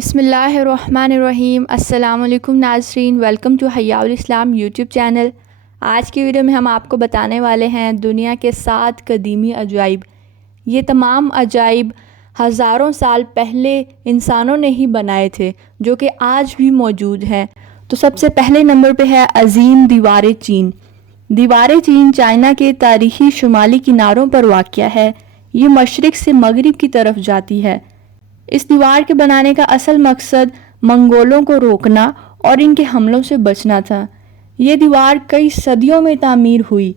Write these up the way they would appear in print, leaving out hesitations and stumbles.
بسم اللہ الرحمن الرحیم۔ السلام علیکم ناظرین، ویلکم ٹو حیاء الاسلام یوٹیوب چینل۔ آج کی ویڈیو میں ہم آپ کو بتانے والے ہیں دنیا کے 7 قدیمی عجائب۔ یہ تمام عجائب ہزاروں سال پہلے انسانوں نے ہی بنائے تھے، جو کہ آج بھی موجود ہیں۔ تو سب سے پہلے نمبر پہ ہے عظیم دیوار چین۔ دیوار چین چائنا کے تاریخی شمالی کناروں پر واقع ہے۔ یہ مشرق سے مغرب کی طرف جاتی ہے۔ اس دیوار کے بنانے کا اصل مقصد منگولوں کو روکنا اور ان کے حملوں سے بچنا تھا۔ یہ دیوار کئی صدیوں میں تعمیر ہوئی۔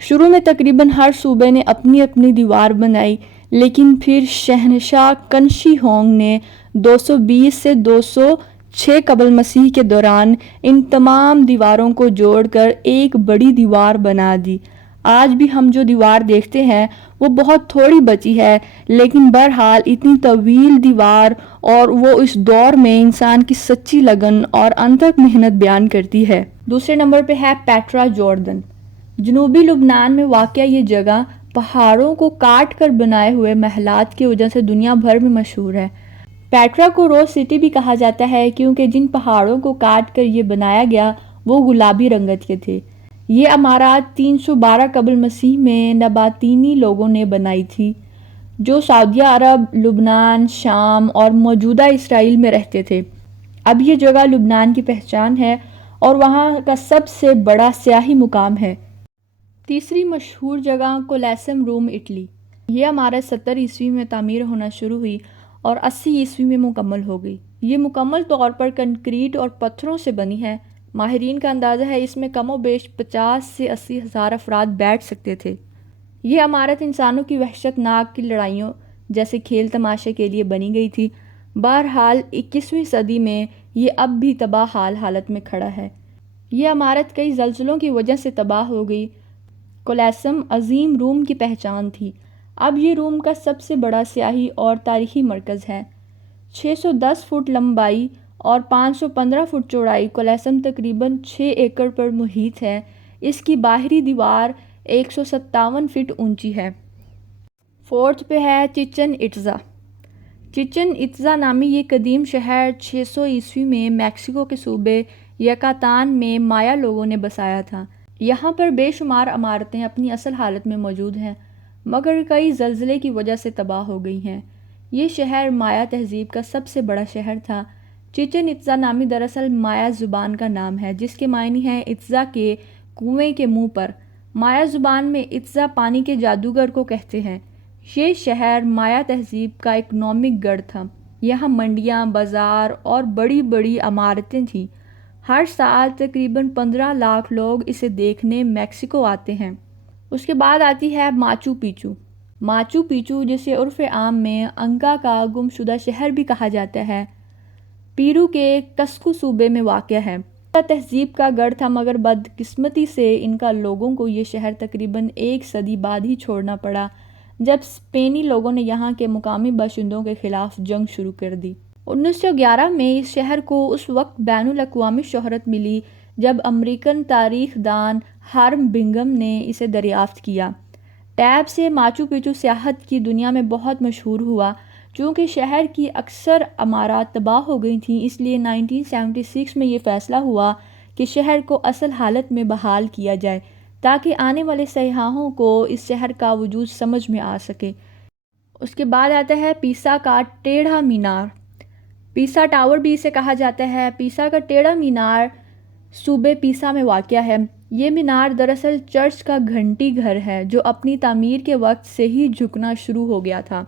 شروع میں تقریباً ہر صوبے نے اپنی اپنی دیوار بنائی، لیکن پھر شہنشاہ کن شی ہونگ نے 220 سے 206 قبل مسیح کے دوران ان تمام دیواروں کو جوڑ کر ایک بڑی دیوار بنا دی۔ آج بھی ہم جو دیوار دیکھتے ہیں وہ بہت تھوڑی بچی ہے، لیکن بہرحال اتنی طویل دیوار اور وہ اس دور میں انسان کی سچی لگن اور انتھک محنت بیان کرتی ہے۔ دوسرے نمبر پہ ہے پیٹرا جوردن۔ جنوبی لبنان میں واقع یہ جگہ پہاڑوں کو کاٹ کر بنائے ہوئے محلات کی وجہ سے دنیا بھر میں مشہور ہے۔ پیٹرا کو روز سٹی بھی کہا جاتا ہے کیونکہ جن پہاڑوں کو کاٹ کر یہ بنایا گیا وہ گلابی رنگت کے تھے۔ یہ عمارات 312 قبل مسیح میں نباتینی لوگوں نے بنائی تھی، جو سعودیہ عرب، لبنان، شام اور موجودہ اسرائیل میں رہتے تھے۔ اب یہ جگہ لبنان کی پہچان ہے اور وہاں کا سب سے بڑا سیاحی مقام ہے۔ تیسری مشہور جگہ کولیسم، روم، اٹلی۔ یہ عمارت 70 عیسوی میں تعمیر ہونا شروع ہوئی اور 80 عیسوی میں مکمل ہو گئی۔ یہ مکمل طور پر کنکریٹ اور پتھروں سے بنی ہے۔ ماہرین کا اندازہ ہے اس میں کم و بیش 50 سے 80 ہزار افراد بیٹھ سکتے تھے۔ یہ عمارت انسانوں کی وحشت ناک کی لڑائیوں جیسے کھیل تماشے کے لیے بنی گئی تھی۔ بہرحال 21ویں صدی میں یہ اب بھی تباہ حال حالت میں کھڑا ہے۔ یہ عمارت کئی زلزلوں کی وجہ سے تباہ ہو گئی۔ کولیسم عظیم روم کی پہچان تھی۔ اب یہ روم کا سب سے بڑا سیاحی اور تاریخی مرکز ہے۔ 610 فٹ لمبائی اور 515 فٹ چوڑائی کولیسم تقریباً 6 ایکڑ پر محیط ہے۔ اس کی باہری دیوار 157 فٹ اونچی ہے۔ فورتھ پہ ہے چچن اٹزا۔ چچن اٹزا نامی یہ قدیم شہر 600 عیسوی میں میکسیکو کے صوبے یکاتان میں مایا لوگوں نے بسایا تھا۔ یہاں پر بے شمار عمارتیں اپنی اصل حالت میں موجود ہیں، مگر کئی زلزلے کی وجہ سے تباہ ہو گئی ہیں۔ یہ شہر مایا تہذیب کا سب سے بڑا شہر تھا۔ چچن اٹزا نامی دراصل مایا زبان کا نام ہے، جس کے معنی ہے اٹزا کے کنویں کے منہ پر۔ مایا زبان میں اٹزا پانی کے جادوگر کو کہتے ہیں۔ یہ شہر مایا تہذیب کا اکنامک گڑھ تھا۔ یہاں منڈیاں، بازار اور بڑی بڑی عمارتیں تھیں۔ ہر سال تقریباً 15 لاکھ لوگ اسے دیکھنے میکسیکو آتے ہیں۔ اس کے بعد آتی ہے ماچو پیچو۔ ماچو پیچو، جسے عرف عام میں انکا کا گمشدہ شہر بھی کہا جاتا ہے، پیرو کے کسکو صوبے میں واقع ہے۔ تہذیب کا گڑھ تھا، مگر بدقسمتی سے ان کا لوگوں کو یہ شہر تقریباً 1 صدی بعد ہی چھوڑنا پڑا، جب اسپینی لوگوں نے یہاں کے مقامی باشندوں کے خلاف جنگ شروع کر دی۔ 1911 میں اس شہر کو اس وقت بین الاقوامی شہرت ملی جب امریکن تاریخ دان ہرم بنگم نے اسے دریافت کیا۔ ٹیب سے ماچو پیچو سیاحت کی دنیا میں بہت مشہور ہوا۔ چونکہ شہر کی اکثر عمارات تباہ ہو گئی تھیں، اس لیے 1976 میں یہ فیصلہ ہوا کہ شہر کو اصل حالت میں بحال کیا جائے تاکہ آنے والے سیاحوں کو اس شہر کا وجود سمجھ میں آ سکے۔ اس کے بعد آتا ہے پیسا کا ٹیڑھا مینار۔ پیسا ٹاور بھی اسے کہا جاتا ہے۔ پیسا کا ٹیڑھا مینار صوبے پیسا میں واقع ہے۔ یہ مینار دراصل چرچ کا گھنٹی گھر ہے، جو اپنی تعمیر کے وقت سے ہی جھکنا شروع ہو گیا تھا۔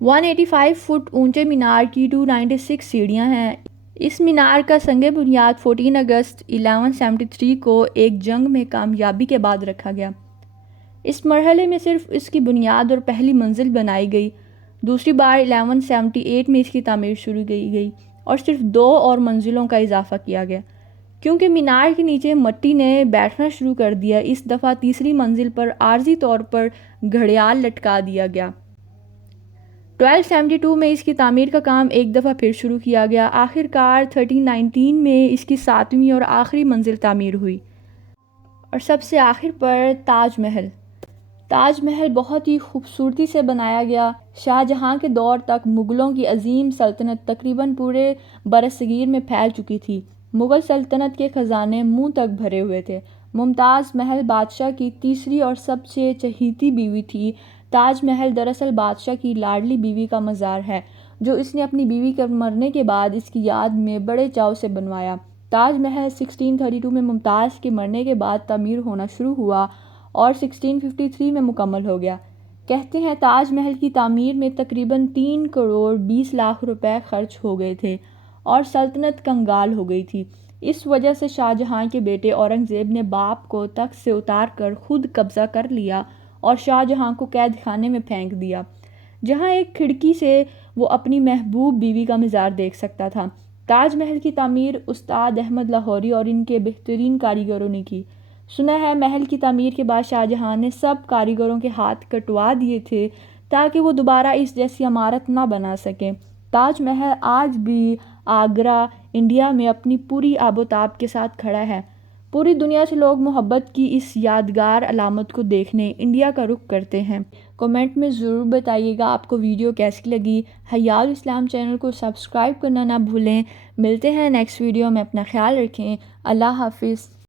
185 فٹ اونچے مینار کی 296 سیڑھیاں ہیں۔ اس مینار کا سنگ بنیاد 14 اگست 1173 کو ایک جنگ میں کامیابی کے بعد رکھا گیا۔ اس مرحلے میں صرف اس کی بنیاد اور پہلی منزل بنائی گئی۔ دوسری بار 1178 میں اس کی تعمیر شروع کی گئی اور صرف 2 اور منزلوں کا اضافہ کیا گیا۔ کیونکہ مینار کے نیچے مٹی نے بیٹھنا شروع کر دیا، اس دفعہ تیسری منزل پر عارضی طور پر گھڑیال لٹکا دیا گیا۔ 1272 میں اس کی تعمیر کا کام ایک دفعہ پھر شروع کیا گیا۔ آخر کار 1319 میں اس کی 7ویں اور آخری منزل تعمیر ہوئی۔ اور سب سے آخر پر تاج محل۔ تاج محل بہت ہی خوبصورتی سے بنایا گیا۔ شاہ جہاں کے دور تک مغلوں کی عظیم سلطنت تقریباً پورے برصغیر میں پھیل چکی تھی۔ مغل سلطنت کے خزانے منہ تک بھرے ہوئے تھے۔ ممتاز محل بادشاہ کی تیسری اور سب سے چہیتی بیوی تھی۔ تاج محل دراصل بادشاہ کی لاڈلی بیوی کا مزار ہے، جو اس نے اپنی بیوی کے مرنے کے بعد اس کی یاد میں بڑے چاؤ سے بنوایا۔ تاج محل 1632 میں ممتاز کے مرنے کے بعد تعمیر ہونا شروع ہوا اور 1653 میں مکمل ہو گیا۔ کہتے ہیں تاج محل کی تعمیر میں تقریباً 3 کروڑ 20 لاکھ روپے خرچ ہو گئے تھے اور سلطنت کنگال ہو گئی تھی۔ اس وجہ سے شاہ جہاں کے بیٹے اورنگزیب نے باپ کو تخت سے اتار کر خود قبضہ کر لیا اور شاہ جہاں کو قید خانے میں پھینک دیا، جہاں ایک کھڑکی سے وہ اپنی محبوب بیوی کا مزار دیکھ سکتا تھا۔ تاج محل کی تعمیر استاد احمد لاہوری اور ان کے بہترین کاریگروں نے کی۔ سنا ہے محل کی تعمیر کے بعد شاہ جہاں نے سب کاریگروں کے ہاتھ کٹوا دیے تھے تاکہ وہ دوبارہ اس جیسی عمارت نہ بنا سکیں۔ تاج محل آج بھی آگرہ، انڈیا میں اپنی پوری آب و تاب کے ساتھ کھڑا ہے۔ پوری دنیا سے لوگ محبت کی اس یادگار علامت کو دیکھنے انڈیا کا رخ کرتے ہیں۔ کمنٹ میں ضرور بتائیے گا آپ کو ویڈیو کیسی لگی۔ حیا الاسلام چینل کو سبسکرائب کرنا نہ بھولیں۔ ملتے ہیں نیکسٹ ویڈیو میں، اپنا خیال رکھیں۔ اللہ حافظ۔